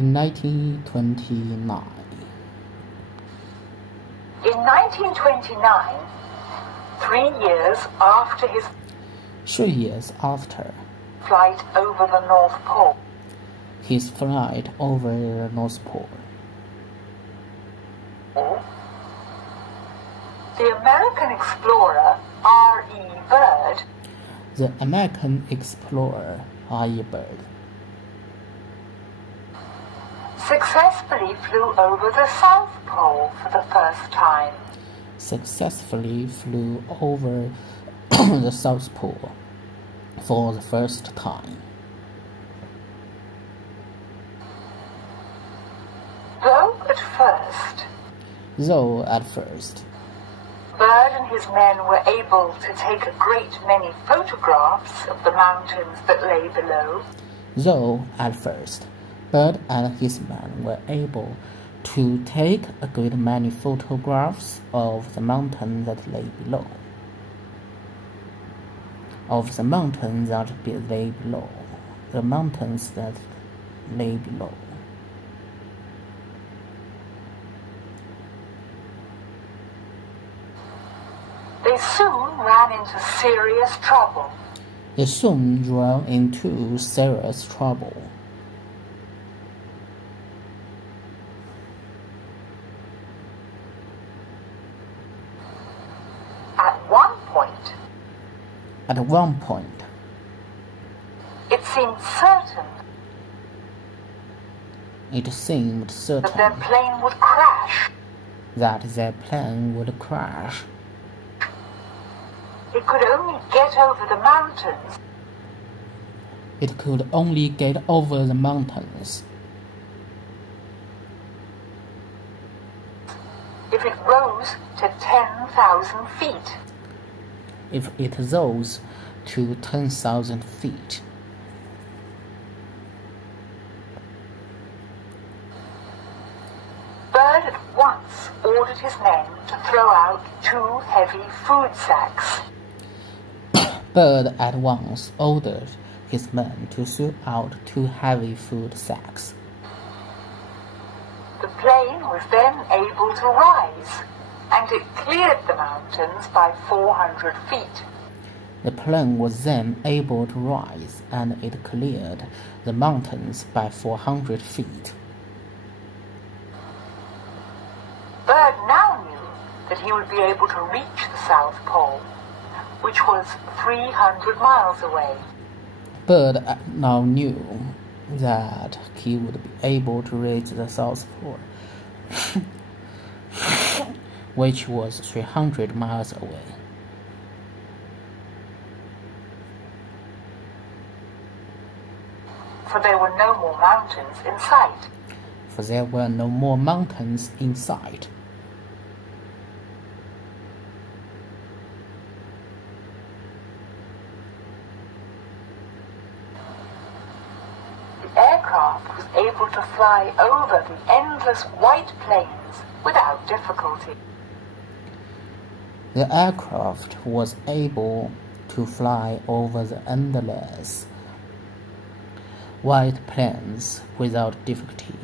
In 1929. In 1929, 3 years after his 3 years after flight over the North Pole, his flight over the North Pole, the American explorer R.E. Byrd, the American explorer R.E. Byrd successfully flew over the South Pole for the first time. Successfully flew over the South Pole for the first time. Though at first, Byrd and his men were able to take a great many photographs of the mountains that lay below. Though at first, Byrd and his men were able to take a great many photographs of the mountains that lay below. The mountains that lay below. They soon ran into serious trouble. At one point, it seemed certain that their plane would crash. It could only get over the mountains. If it rose to 10,000 feet. Byrd at once ordered his men to throw out 2 heavy food sacks. Byrd at once ordered his men to throw out 2 heavy food sacks. The plane was then able to rise, and it cleared the mountains by 400 feet. The plane was then able to rise, and it cleared the mountains by 400 feet. Byrd now knew that he would be able to reach the South Pole, which was 300 miles away. Byrd now knew that he would be able to reach the South Pole, which was 300 miles away. For there were no more mountains in sight. The aircraft was able to fly over the endless white plains without difficulty. The aircraft was able to fly over the endless white plains without difficulty.